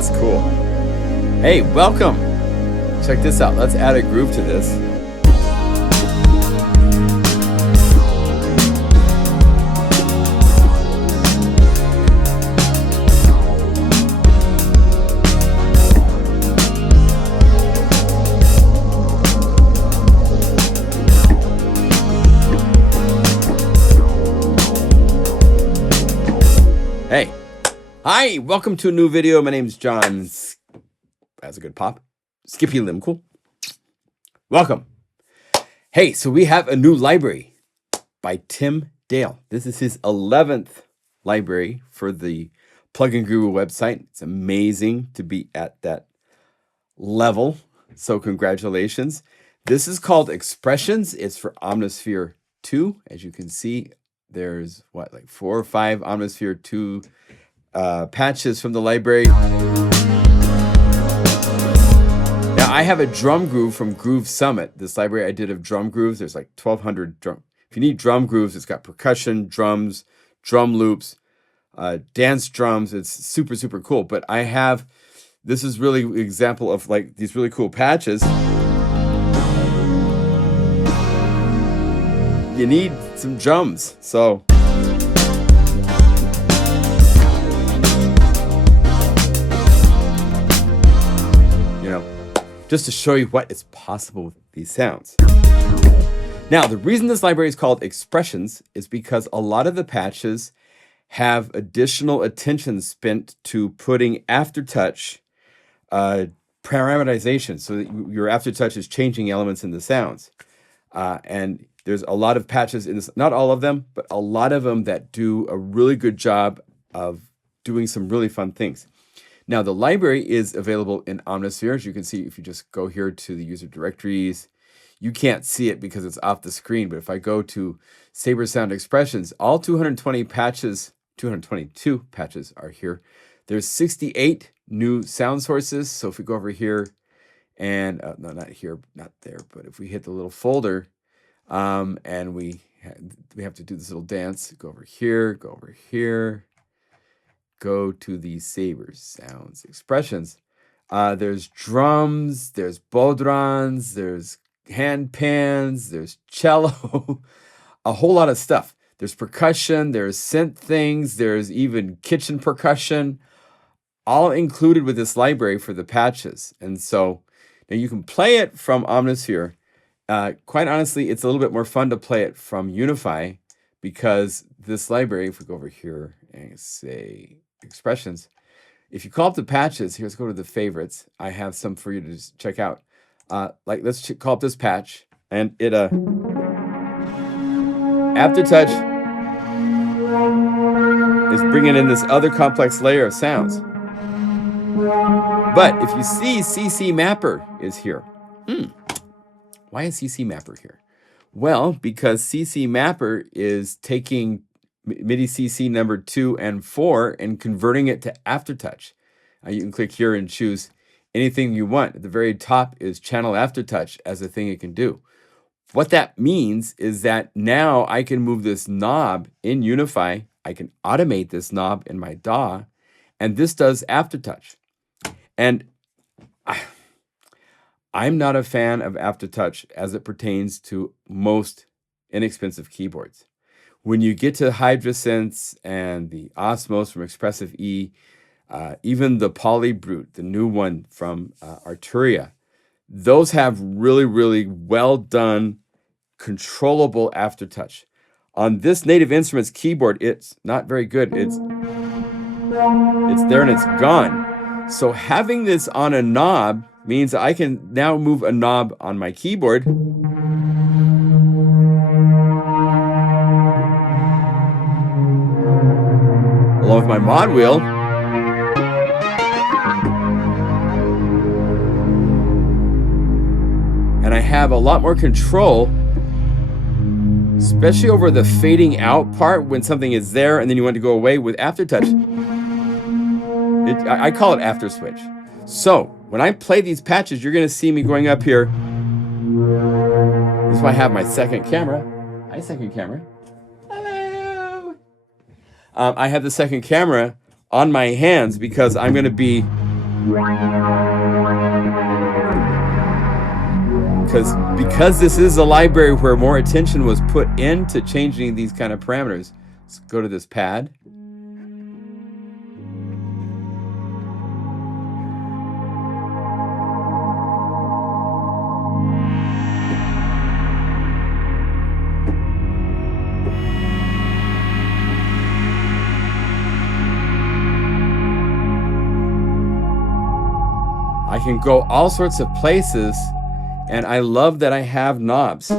That's cool. Hey, welcome. Check this out. Let's add a groove to this. Hey, hi, welcome to a new video. My name's John. That's a good pop. Skippy Limcool. Welcome. Hey, so we have a new library by Tim Dale. This is his 11th library for the Plugin Guru website. It's amazing to be at that level. So congratulations. This is called Expressions. It's for Omnisphere 2. As you can see, there's what, like 4 or 5 Omnisphere 2 patches from the library. Now I have a drum groove from Groove Summit. This library I did of drum grooves. There's like 1,200 drum. If you need drum grooves, it's got percussion, drums, drum loops, dance drums. It's super, super cool. But I have, this is really an example of like these really cool patches. You need some drums, so just to show you what is possible with these sounds. Now, the reason this library is called Expressions is because a lot of the patches have additional attention spent to putting aftertouch parameterization, so that your aftertouch is changing elements in the sounds. And there's a lot of patches in this, not all of them, but a lot of them that do a really good job of doing some really fun things. Now, the library is available in Omnisphere. As you can see, if you just go here to the user directories, you can't see it because it's off the screen. But if I go to Saber Sound Expressions, all 220 patches, 222 patches are here. There's 68 new sound sources. So if we go over here and, no, not here, not there, but if we hit the little folder, and we have to do this little dance, go over here, go to the Saber Sounds Expressions. There's drums, there's bodhrans, there's hand pans, there's cello, a whole lot of stuff. There's percussion, there's synth things, there's even kitchen percussion, all included with this library for the patches. And so now you can play it from Omnisphere. Quite honestly, it's a little bit more fun to play it from Unify because this library, if we go over here and say Expressions, if you call up the patches, here, let's go to the favorites. I have some for you to just check out. Like, let's call up this patch, and it aftertouch is bringing in this other complex layer of sounds. But if you see, CC Mapper is here. Why is CC Mapper here? Well, because CC Mapper is taking MIDI CC number 2 and 4 and converting it to aftertouch. You can click here and choose anything you want. At the very top is channel aftertouch as a thing it can do. What that means is that now I can move this knob in Unify. I can automate this knob in my DAW, and this does aftertouch. And I'm not a fan of aftertouch as it pertains to most inexpensive keyboards. When you get to Hydrasynths and the Osmos from Expressive E, even the Polybrute, the new one from Arturia, those have really, really well done, controllable aftertouch. On this Native Instruments keyboard, it's not very good. It's there and it's gone. So having this on a knob means I can now move a knob on my keyboard. Along with my mod wheel. And I have a lot more control, especially over the fading out part when something is there and then you want to go away with aftertouch. I call it after switch. So when I play these patches, you're going to see me going up here. This is why I have my second camera. Hi, second camera. Hello. I have the second camera on my hands because I'm going to be Because this is a library where more attention was put into changing these kind of parameters. Let's go to this pad. I can go all sorts of places, and I love that I have knobs. So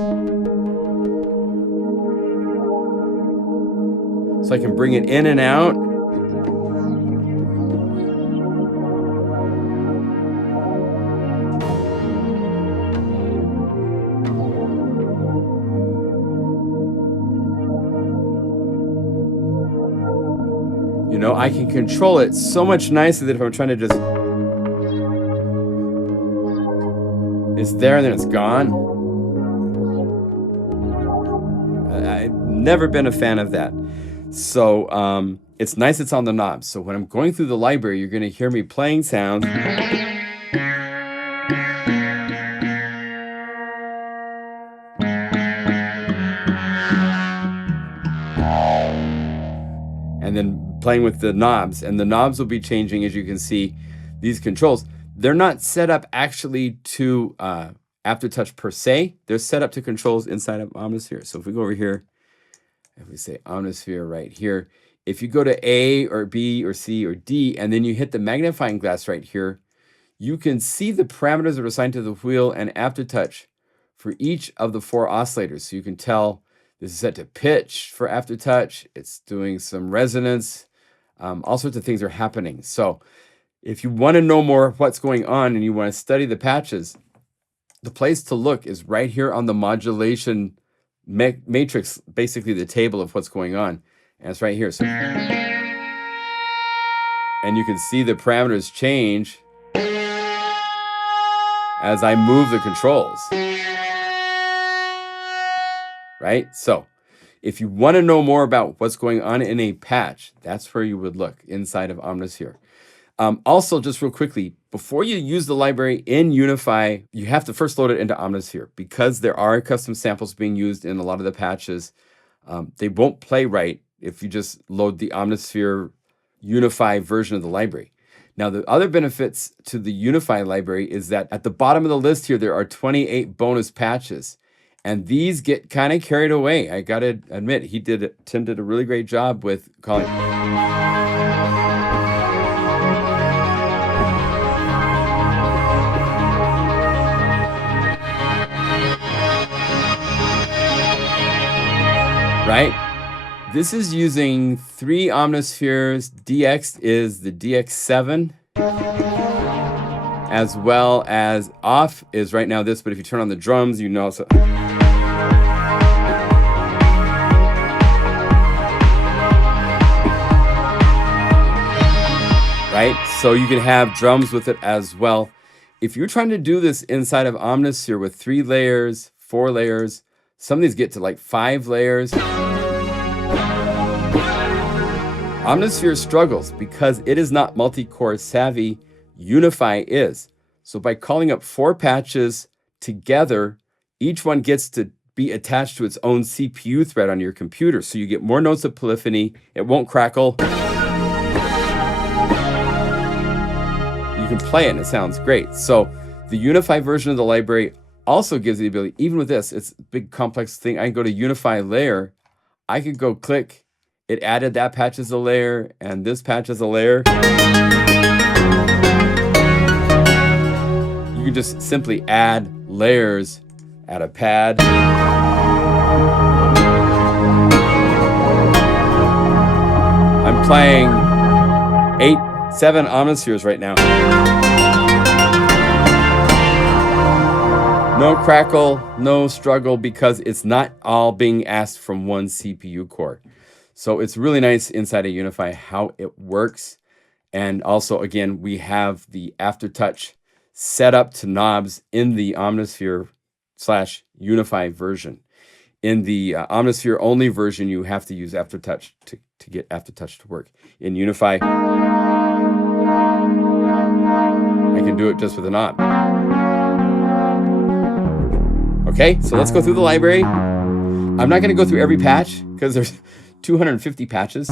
I can bring it in and out. You know, I can control it so much nicer that if I'm trying to just... It's there and then it's gone. I've never been a fan of that. So it's nice it's on the knob. So when I'm going through the library, you're going to hear me playing sounds. And then playing with the knobs. And the knobs will be changing, as you can see, these controls. They're not set up actually to Aftertouch per se. They're set up to controls inside of Omnisphere. So if we go over here, if we say Omnisphere right here, if you go to A or B or C or D, and then you hit the magnifying glass right here, you can see the parameters that are assigned to the wheel and Aftertouch for each of the 4 oscillators. So you can tell this is set to pitch for Aftertouch. It's doing some resonance. All sorts of things are happening. So if you want to know more of what's going on and you want to study the patches, the place to look is right here on the modulation matrix, basically the table of what's going on. And it's right here. So, and you can see the parameters change as I move the controls. Right? So if you want to know more about what's going on in a patch, that's where you would look inside of Omnisphere. Also, just real quickly, before you use the library in Unify, you have to first load it into Omnisphere because there are custom samples being used in a lot of the patches. They won't play right if you just load the Omnisphere Unify version of the library. Now, the other benefits to the Unify library is that at the bottom of the list here, there are 28 bonus patches. And these get kind of carried away. I got to admit, Tim did a really great job with calling. Right? This is using 3 Omnispheres. DX is the DX7, as well as off is right now this, but if you turn on the drums, you know. So right? So you can have drums with it as well. If you're trying to do this inside of Omnisphere with 3 layers, 4 layers, some of these get to like 5 layers. Omnisphere struggles because it is not multi-core savvy. Unify is. So by calling up 4 patches together, each one gets to be attached to its own CPU thread on your computer. So you get more notes of polyphony. It won't crackle. You can play it and it sounds great. So the Unify version of the library also gives the ability, even with this, it's a big complex thing. I can go to Unify layer. I could go click. It added that patch as a layer and this patch as a layer. You can just simply add layers, add a pad. I'm playing 7 Omnispheres right now. No crackle, no struggle, because it's not all being asked from one CPU core. So it's really nice inside of Unify how it works. And also, again, we have the Aftertouch set up to knobs in the Omnisphere/Unify version. In the Omnisphere only version, you have to use Aftertouch to get Aftertouch to work. In Unify, do it just with a knob. Okay, so let's go through the library. I'm not going to go through every patch because there's 250 patches.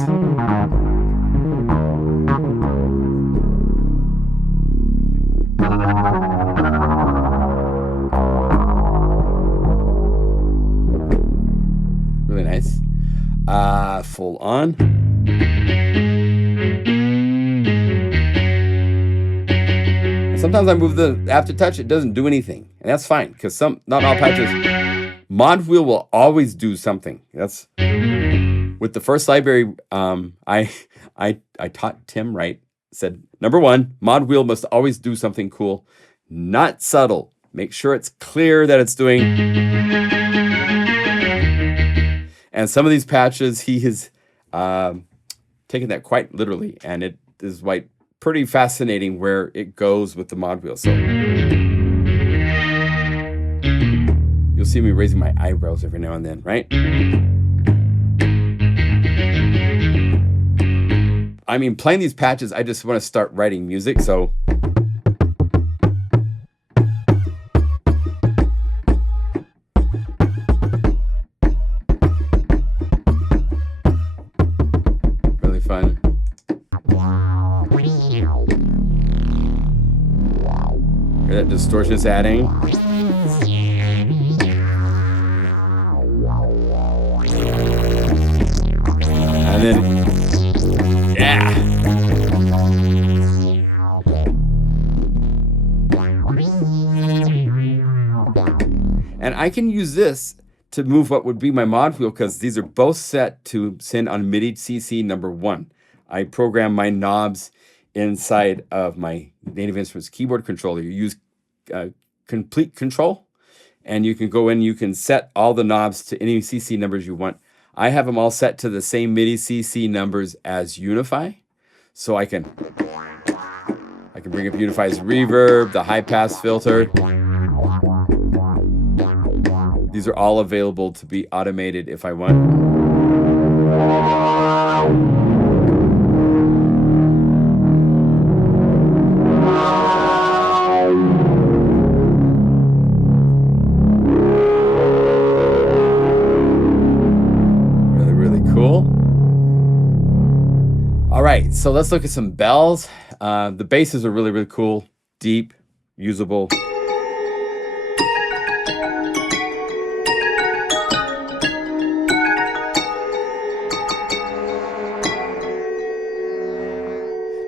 Really nice. Full on. Sometimes I move the aftertouch, it doesn't do anything. And that's fine, because not all patches. Mod wheel will always do something. That's with the first library. I taught Tim right. Said number 1, mod wheel must always do something cool, not subtle. Make sure it's clear that it's doing. And some of these patches, he has taken that quite literally, and it is like pretty fascinating where it goes with the mod wheel. So you'll see me raising my eyebrows every now and then, right? I mean, playing these patches, I just want to start writing music, so really fun. Hear that distortion is adding. And then, yeah. And I can use this to move what would be my mod wheel because these are both set to send on MIDI CC number 1. I program my knobs inside of my Native Instruments keyboard controller. You use complete control, and you can go in, you can set all the knobs to any CC numbers you want. I have them all set to the same MIDI CC numbers as Unify, so I can bring up Unify's reverb, the high pass filter. These are all available to be automated if I want. All right, so let's look at some bells. The basses are really, really cool, deep, usable.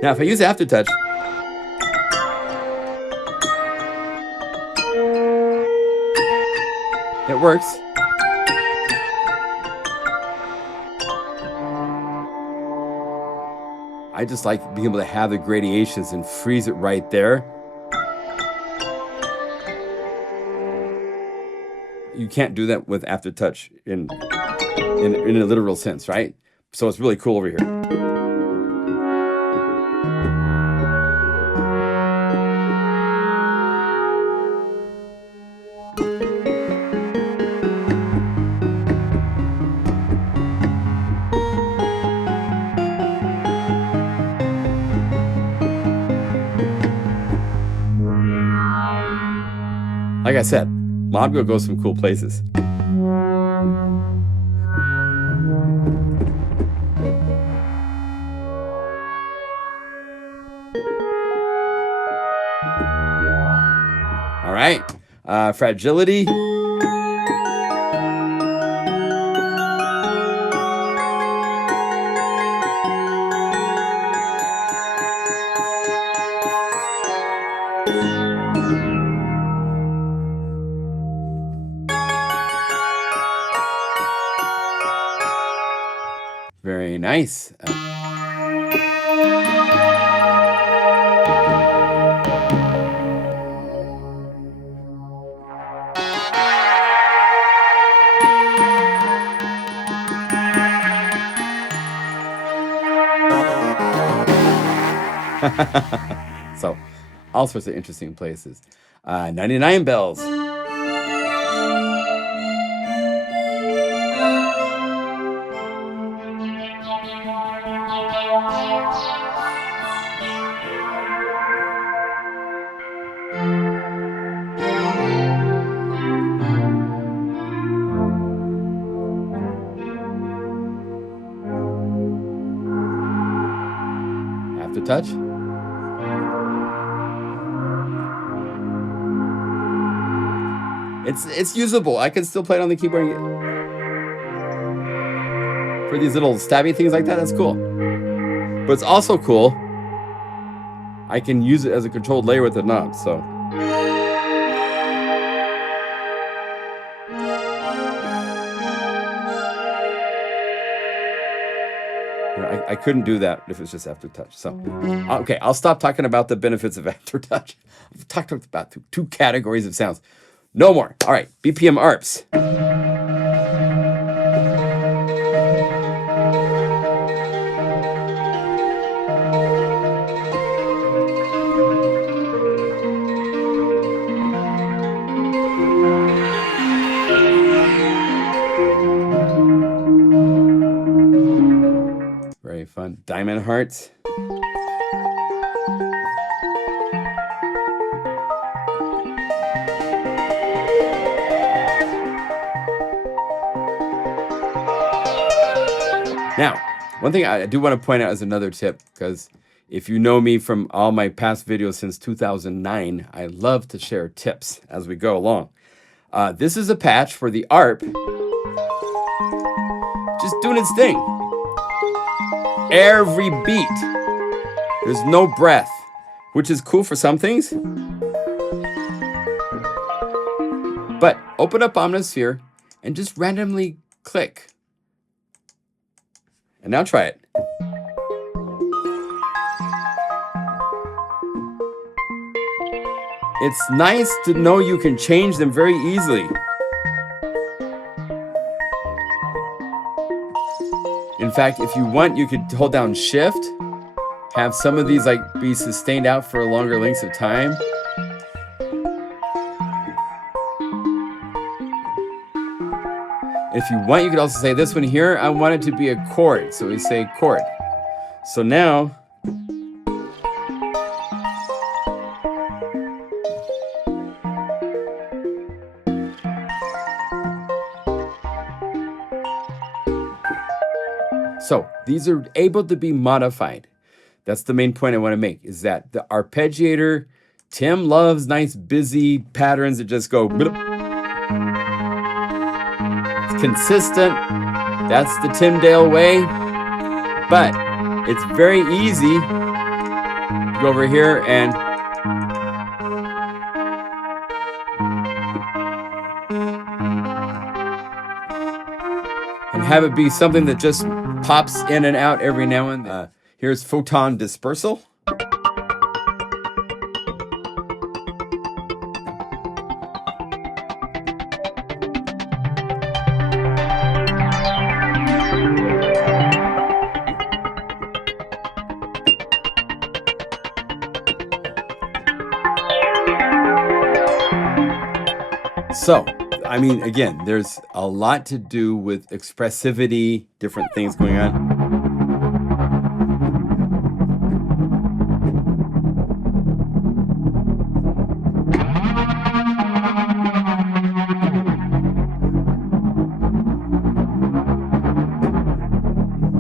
Now, if I use aftertouch, it works. I just like being able to have the gradations and freeze it right there. You can't do that with aftertouch in a literal sense, right? So it's really cool over here. Like I said, mod wheel goes some cool places. All right, fragility. Very nice. So, all sorts of interesting places. 99 bells. aftertouch. It's usable. I can still play it on the keyboard for these little stabby things like that. That's cool. But it's also cool. I can use it as a controlled layer with the knob. So. I couldn't do that if it's just aftertouch. So, okay, I'll stop talking about the benefits of aftertouch. I've talked about two categories of sounds. No more. All right, BPM ARPs. Very fun. Diamond Hearts. Now, one thing I do want to point out as another tip, because if you know me from all my past videos since 2009, I love to share tips as we go along. This is a patch for the ARP, just doing its thing. Every beat. There's no breath, which is cool for some things. But open up Omnisphere and just randomly click. And now try it. It's nice to know you can change them very easily. In fact, if you want, you could hold down Shift, have some of these like be sustained out for longer lengths of time. If you want, you could also say this one here, I want it to be a chord. So we say chord. So now, so these are able to be modified. That's the main point I want to make, is that the arpeggiator, Tim loves nice busy patterns that just go bloop. Consistent. That's the Tim Dale way. But it's very easy to go over here and have it be something that just pops in and out every now and then. Here's photon dispersal. So, I mean, again, there's a lot to do with expressivity, different things going on.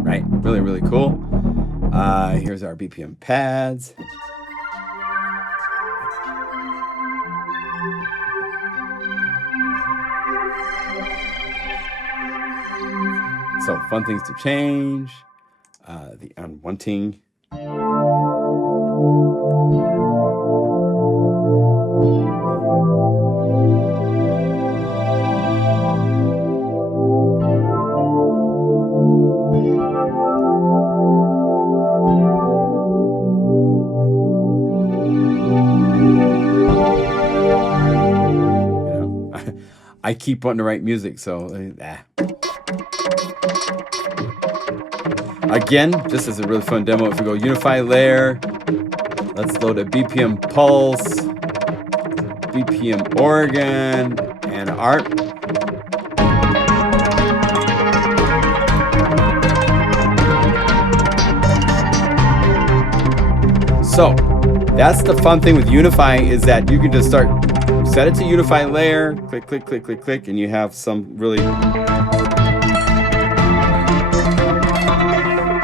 Right, really, really cool. Here's our BPM pads. So fun things to change, the unwanting. You know, I keep wanting to write music, so Again, just as a really fun demo, if we go Unify layer, let's load a BPM pulse, BPM organ, and ARP. So that's the fun thing with Unify, is that you can just set it to Unify layer, click, click, click, click, click, and you have some really...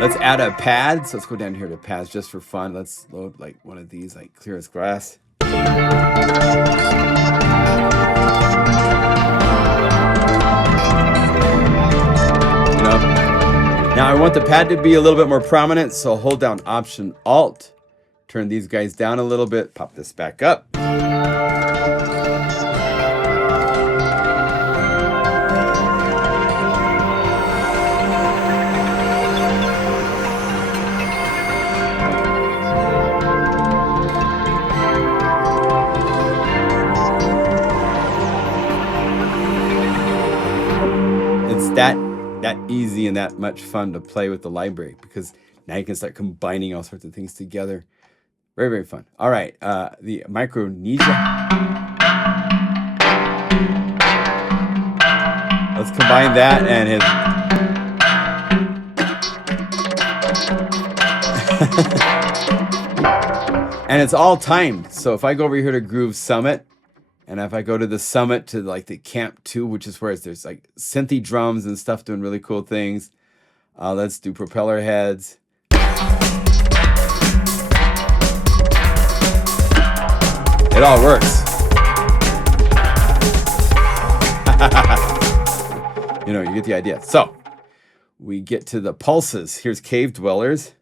Let's add a pad. So let's go down here to pads just for fun. Let's load like one of these, like clear as glass. Now I want the pad to be a little bit more prominent, so I'll hold down Option Alt, turn these guys down a little bit, pop this back up. It's that easy and that much fun to play with the library, because now you can start combining all sorts of things together. Very, very fun. All right, the Micronesia. Let's combine that and his. And it's all timed. So if I go over here to Groove Summit, and if I go to the summit to like the Camp 2, which is where there's like synthy drums and stuff doing really cool things. Let's do propeller heads. It all works. You know, you get the idea. So we get to the pulses. Here's Cave Dwellers.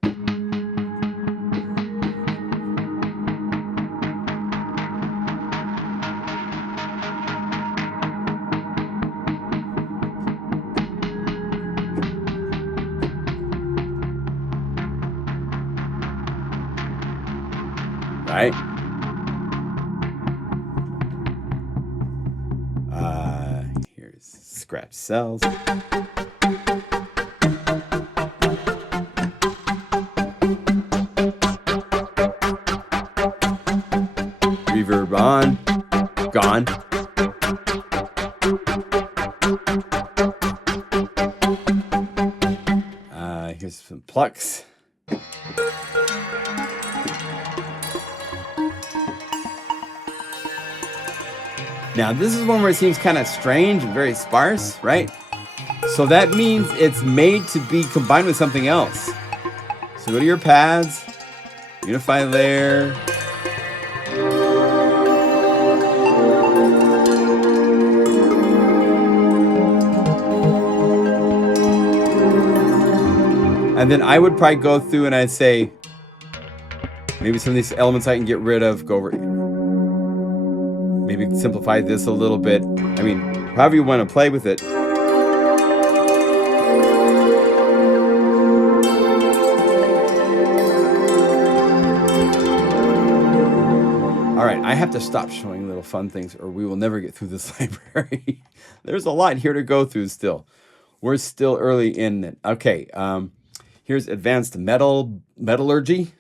Right? Here's Scratch Cells. Reverb on, gone. Here's some plucks. Now, this is one where it seems kind of strange and very sparse, right? So that means it's made to be combined with something else. So go to your pads, Unify layer. And then I would probably go through and I'd say, maybe some of these elements I can get rid of, go over. Maybe simplify this a little bit. I mean, however you want to play with it. All right, I have to stop showing little fun things or we will never get through this library. There's a lot here to go through still. We're still early in it. Okay, here's Advanced Metallurgy.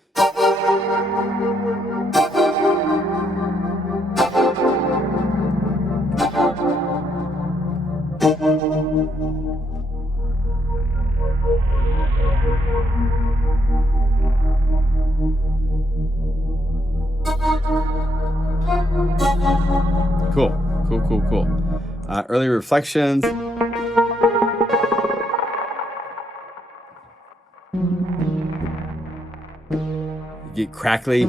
Cool. Early reflections. Get crackly.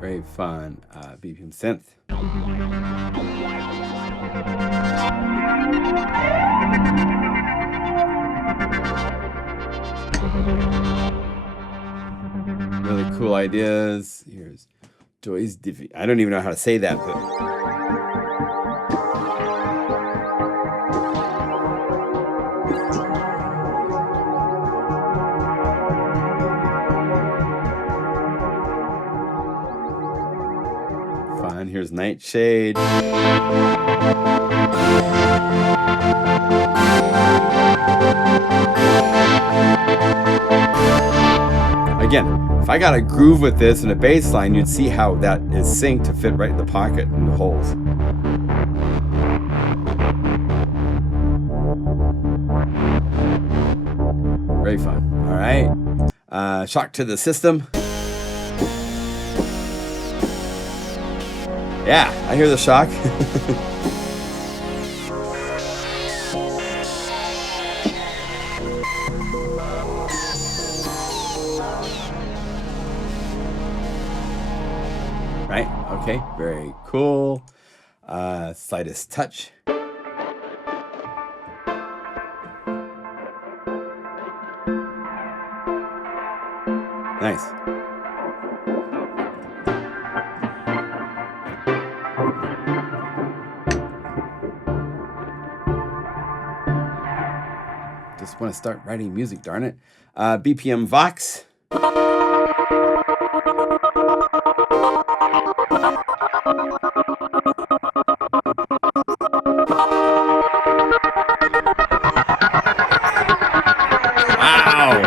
Very fun. BPM synth. Really cool ideas. Here's Joy's Divi. I don't even know how to say that, but fun. Here's Nightshade. Again, if I got a groove with this and a bass line, you'd see how that is synced to fit right in the pocket and the holes. Very fun. All right. Shock to the system. Yeah, I hear the shock. Right? Okay, very cool. Slightest touch. Nice. Just want to start writing music, darn it. BPM Vox. Wow.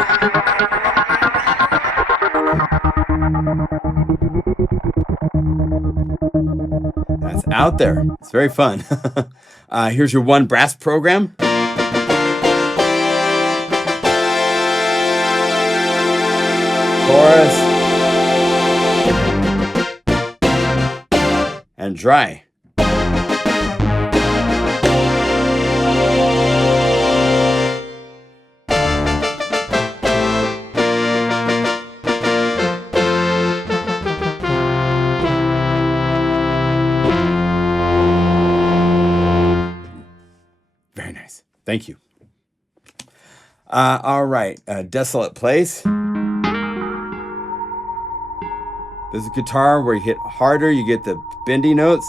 That's out there. It's very fun. Here's your one brass program. Chorus. And dry. Very nice. Thank you. All right. Desolate Place. There's a guitar where you hit harder, you get the bendy notes.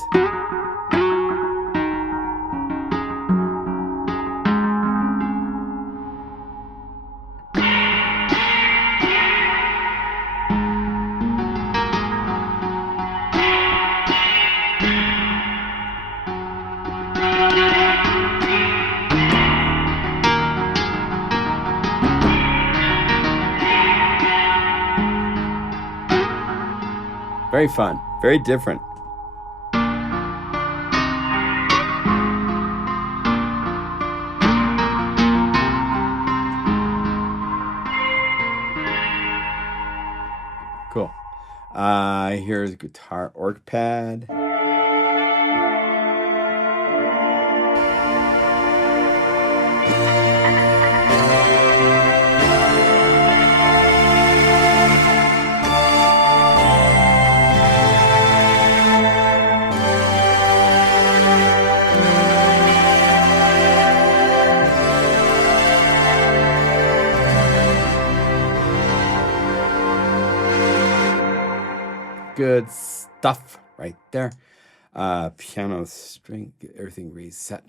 Very fun, very different. Cool. Here's a guitar orc pad. Good stuff right there. Piano string, get everything reset.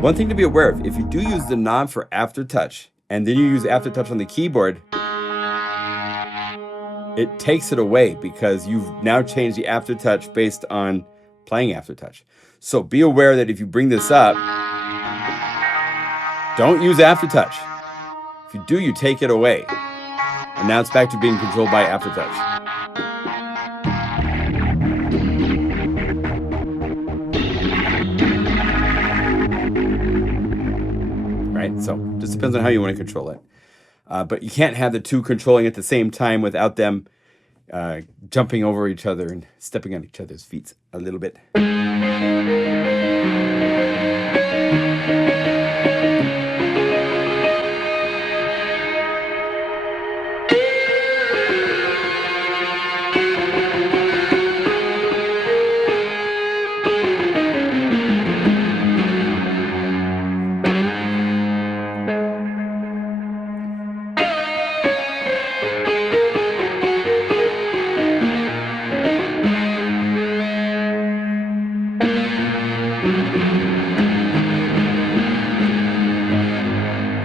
One thing to be aware of, if you do use the knob for aftertouch, and then you use aftertouch on the keyboard, it takes it away because you've now changed the aftertouch based on playing aftertouch. So be aware that if you bring this up, don't use aftertouch. If you do, you take it away. And now it's back to being controlled by aftertouch. Right? So just depends on how you want to control it. But you can't have the two controlling at the same time without them jumping over each other and stepping on each other's feet a little bit.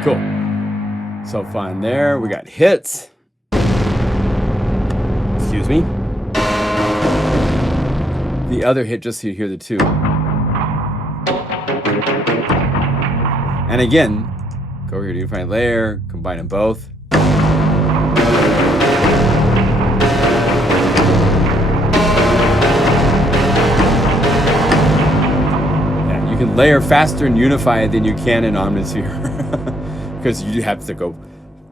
Cool. So fun there. We got hits. Excuse me. The other hit, just so you hear the two. And again, go over here to Unify layer, combine them both. layer faster in Unify than you can in Omnisphere, because you have to go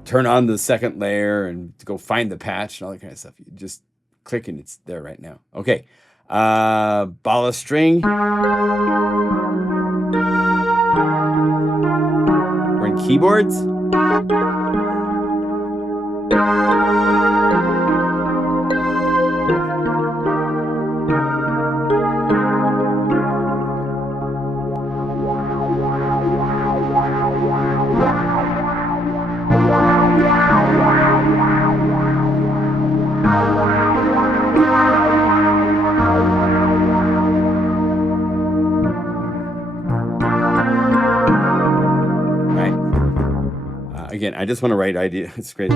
turn on the second layer and go find the patch and all that kind of stuff. You just click and it's there right now. Okay, ball of string. We're in keyboards. Again, I just want to write idea. It's great.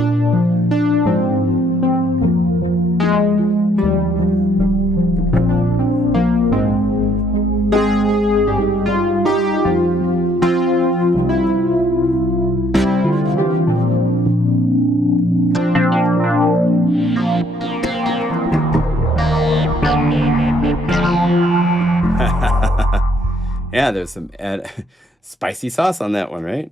Yeah, there's some spicy sauce on that one, right?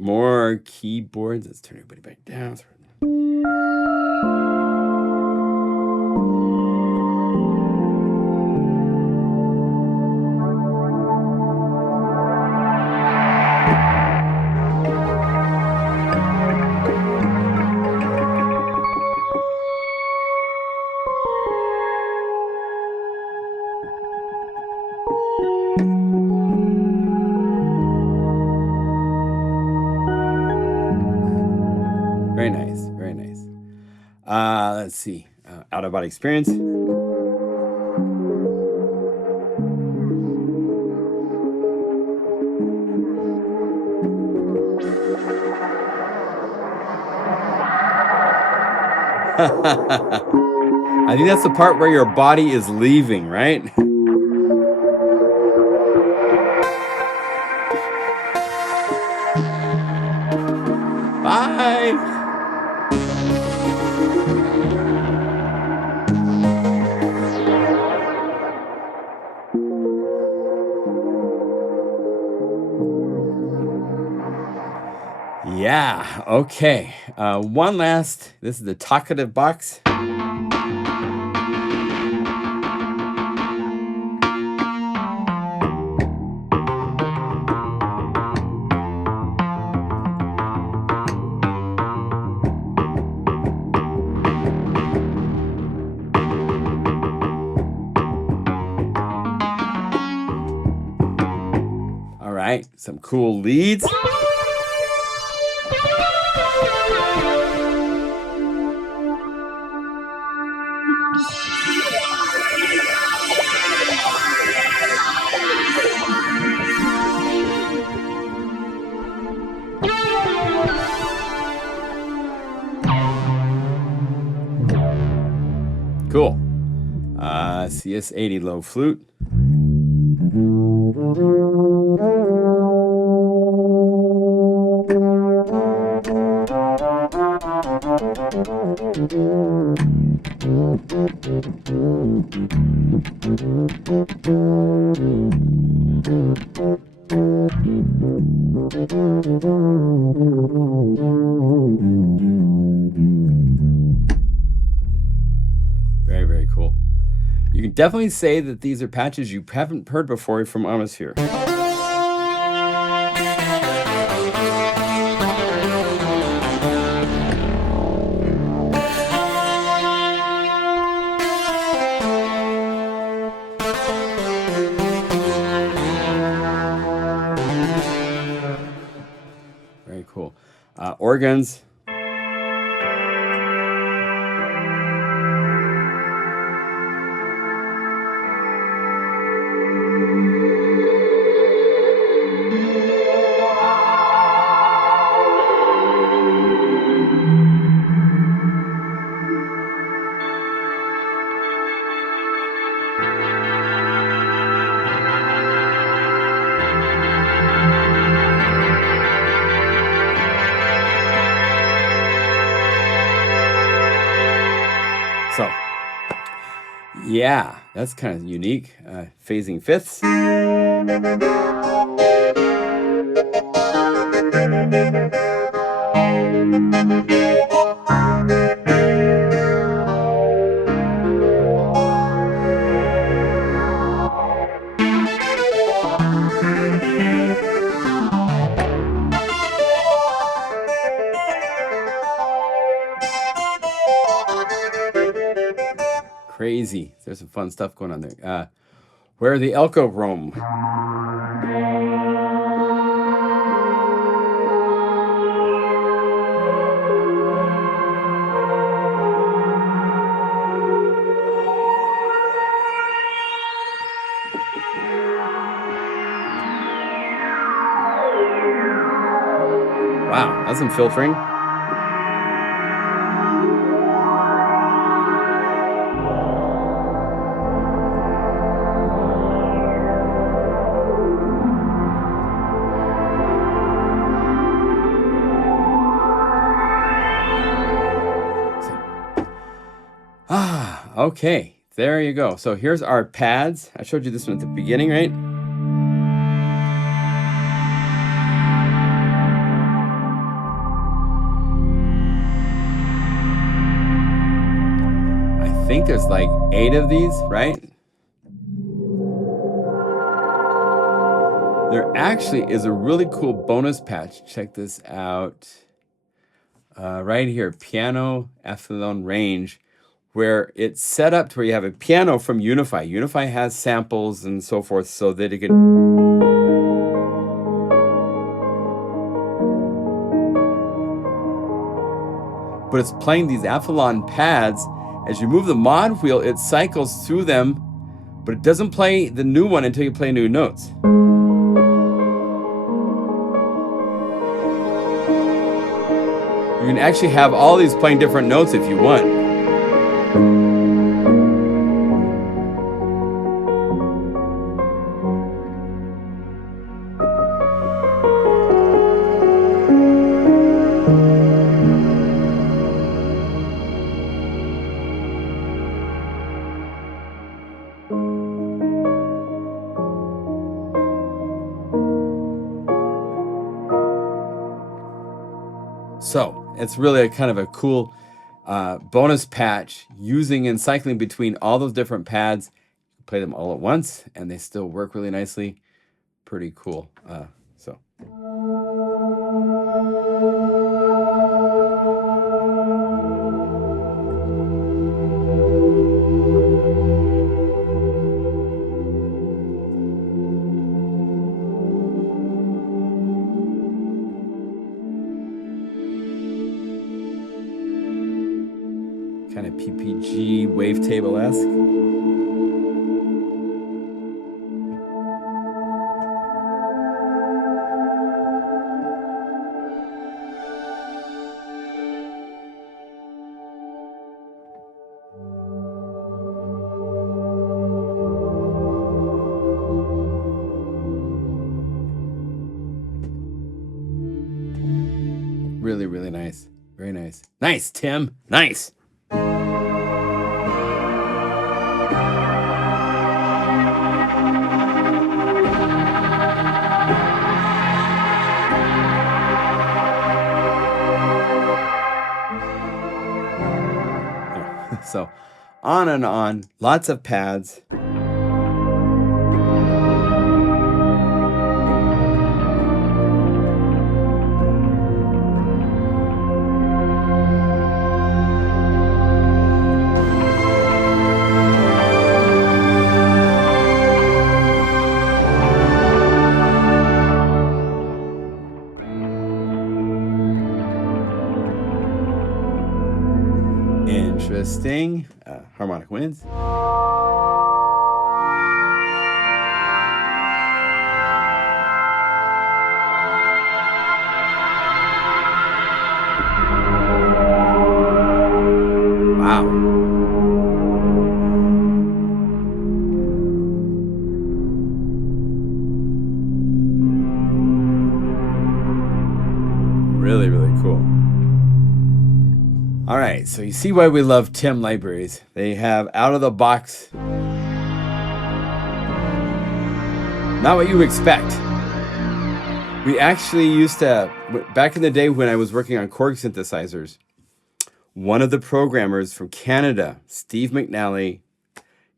More keyboards. Let's turn everybody back down. Very nice, very nice. Let's see, out-of-body experience. I think that's the part where your body is leaving, right? Bye. Yeah, okay. One last, this is the talkative box. All right, some cool leads. Cool. CS80 low flute. Very, very cool. You can definitely say that these are patches you haven't heard before from Omnisphere. Very cool. Organs. So, yeah, that's kind of unique. Phasing fifths. Crazy. There's some fun stuff going on there. Where the Elko roam. Wow, that's some filtering. Okay, there you go. So here's our pads. I showed you this one at the beginning, right? I think there's like 8 of these, right? There actually is a really cool bonus patch. Check this out. Right here, piano epsilon range, where it's set up to where you have a piano from Unify. Unify has samples and so forth so that it can... But it's playing these epsilon pads. As you move the mod wheel, it cycles through them, but it doesn't play the new one until you play new notes. You can actually have all these playing different notes if you want. So it's really a kind of a cool bonus patch using and cycling between all those different pads. You play them all at once and they still work really nicely. Pretty cool. Kind of PPG wavetable-esque. Really, really nice. Very nice. Nice, Tim. Nice. So on and on, lots of pads. Interesting. Harmonic winds. Wow. Really, really cool. All right, so you see why we love Tim libraries. They have out of the box, not what you expect. We actually used to, back in the day when I was working on Korg synthesizers, one of the programmers from Canada, Steve McNally,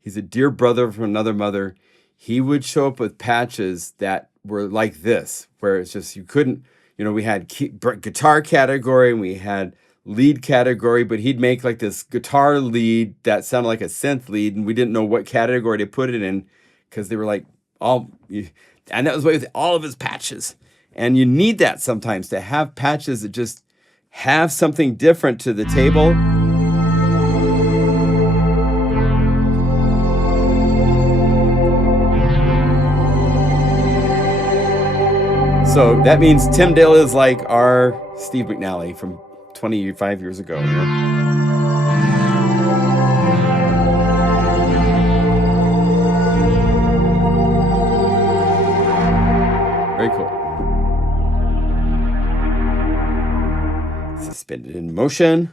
he's a dear brother from another mother. He would show up with patches that were like this, where it's just, you couldn't, we had guitar category and we had lead category, but he'd make like this guitar lead that sounded like a synth lead, and we didn't know what category to put it in because they were like and that was with all of his patches. And you need that sometimes to have patches that just have something different to the table. So that means Tim Dale is like our Steve McNally from 25 years ago. Very cool. Suspended in motion.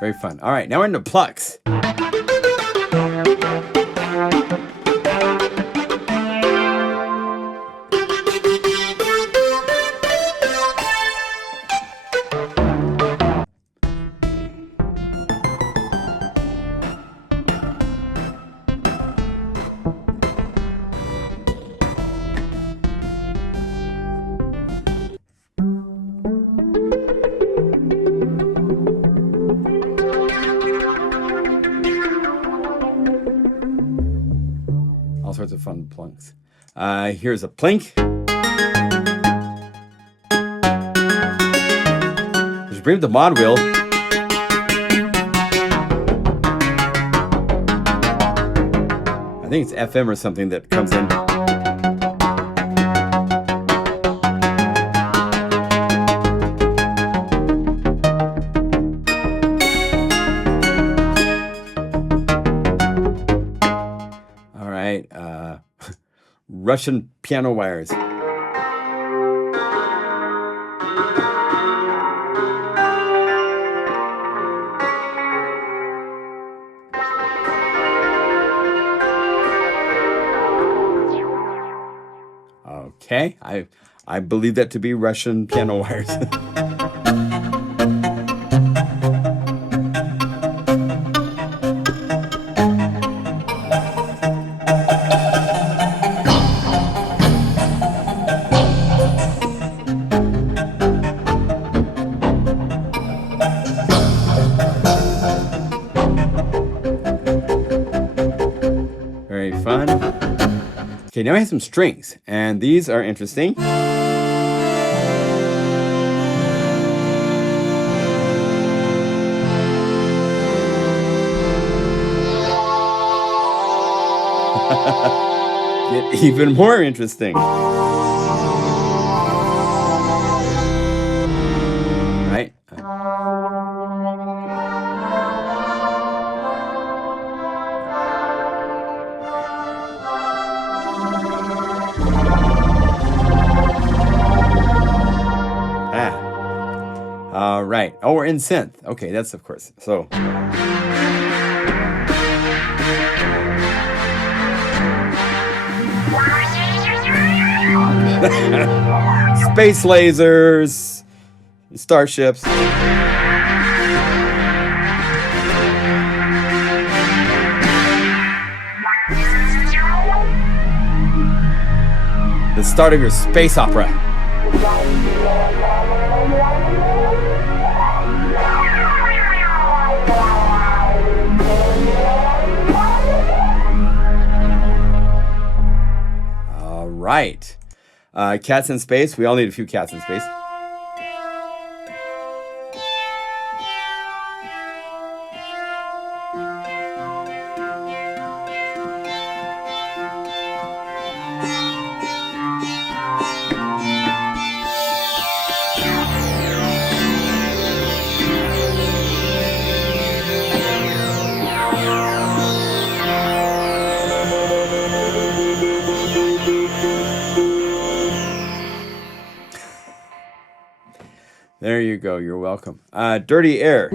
Very fun. All right, now we're into plucks. All sorts of fun plunks. Here's a plink. Just bring up the mod wheel. I think it's FM or something that comes in. Russian piano wires. Okay, I believe that to be Russian piano wires. Very fun. Okay, now I have some strings, and these are interesting. Get even more interesting. Right? All right. Oh, we're in synth. Okay, that's of course. So. Space lasers, starships. The start of your space opera. All right. Cats in space. We all need a few cats in space. go. You're welcome. Dirty Air.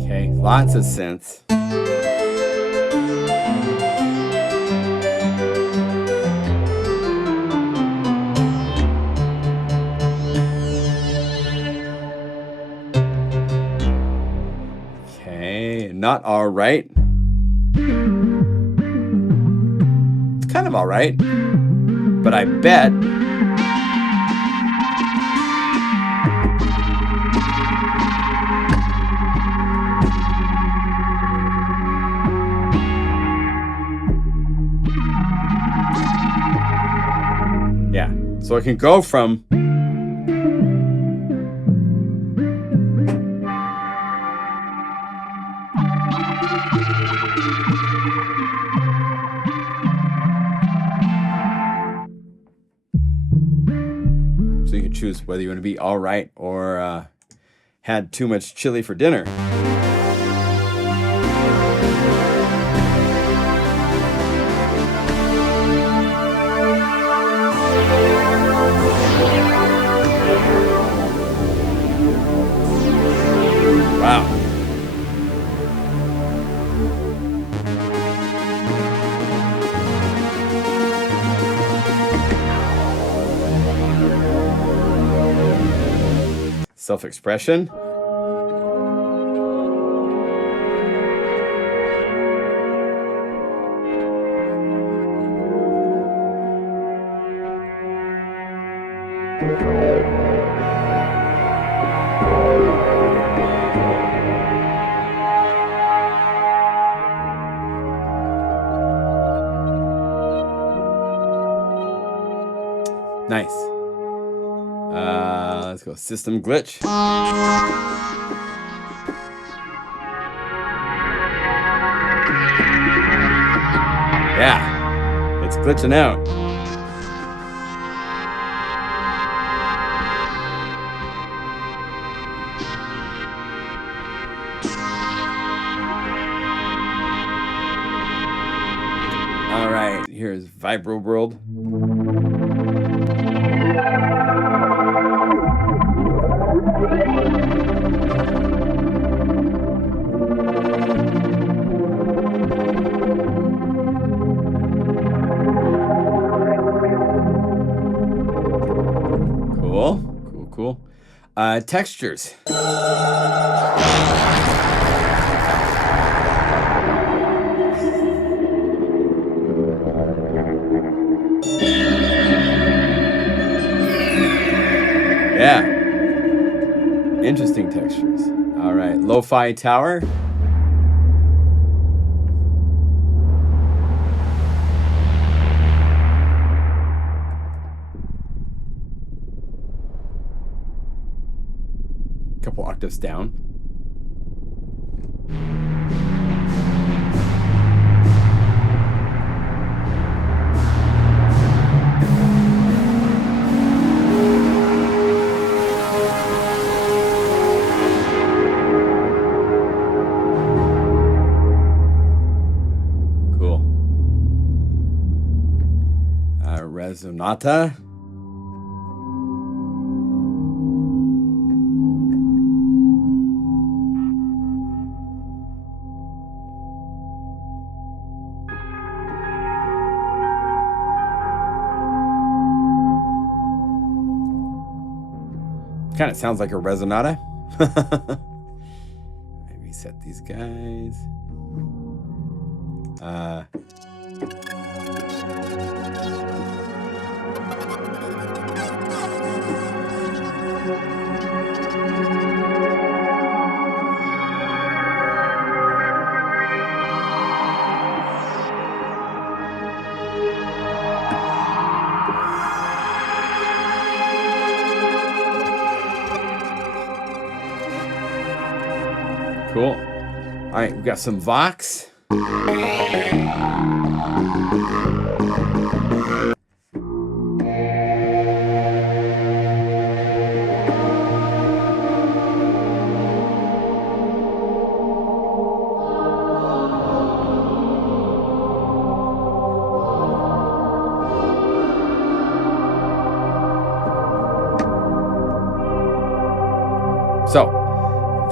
Okay, lots of synths. Not all right. It's kind of all right, but I bet yeah, so I can go from so you can choose whether you want to be all right or had too much chili for dinner. Wow. Self-expression. Nice. Let's go system glitch. Yeah, it's glitching out. All right, here's Vibro World. Cool. Textures. Yeah. Interesting textures. All right, Lo-Fi Tower. Couple octaves down. Cool. Resonata. Kind of sounds like a resonata. Reset these guys. Cool. All right, we've got some Vox.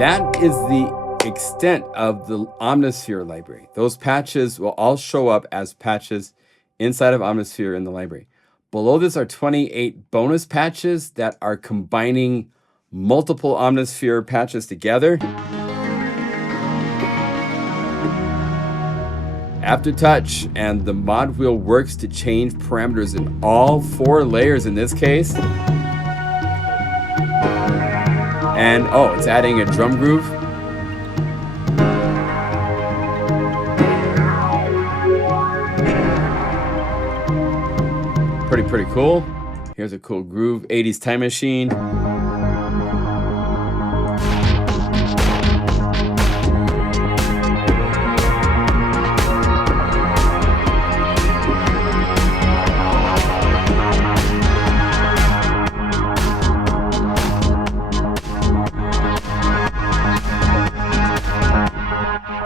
that is the extent of the Omnisphere library. Those patches will all show up as patches inside of Omnisphere in the library. Below this are 28 bonus patches that are combining multiple Omnisphere patches together. Aftertouch and the mod wheel works to change parameters in all 4 layers in this case. And oh, it's adding a drum groove. Pretty cool. Here's a cool groove, 80s time machine.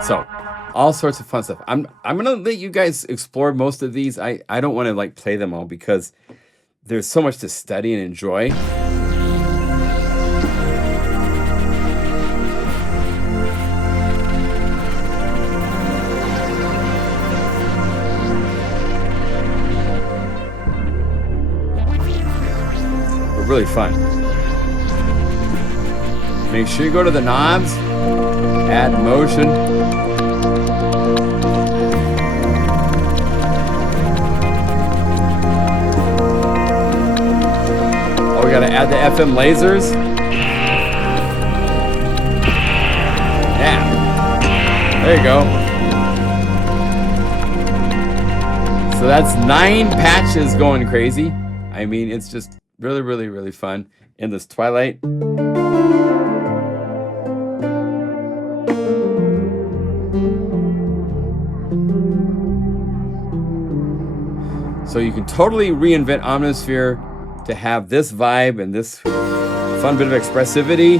So, all sorts of fun stuff. I'm gonna let you guys explore most of these. I don't want to like play them all because there's so much to study and enjoy. But really fun. Make sure you go to the knobs, add motion. We gotta add the FM lasers. Yeah, there you go. So that's 9 patches going crazy. I mean, it's just really fun in this twilight. So you can totally reinvent Omnisphere to have this vibe and this fun bit of expressivity.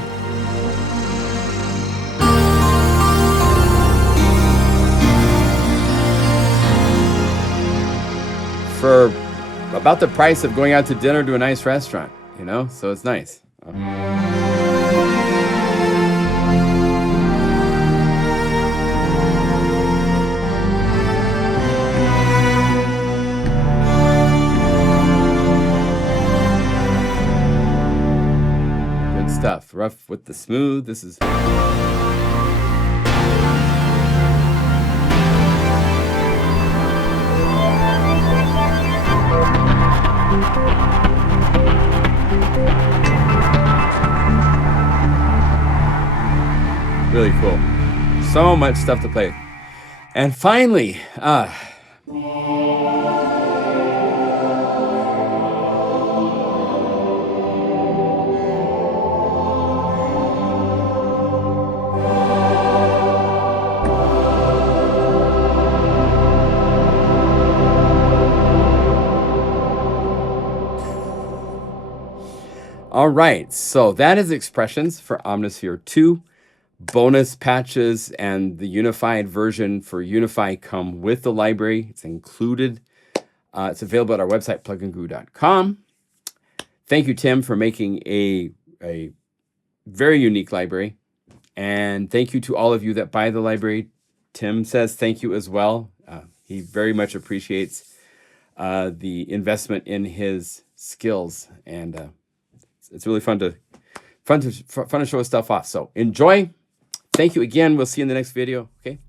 For about the price of going out to dinner to a nice restaurant, you know? So it's nice. Stuff. Rough with the smooth. This is really cool. So much stuff to play. And finally, all right, so that is expressions for Omnisphere 2. Bonus patches and the unified version for Unify come with the library. It's included. It's available at our website, plugandgroove.com. Thank you, Tim, for making a very unique library. And thank you to all of you that buy the library. Tim says thank you as well. He very much appreciates the investment in his skills, and it's really fun to show his stuff off. So enjoy. Thank you again. We'll see you in the next video. Okay.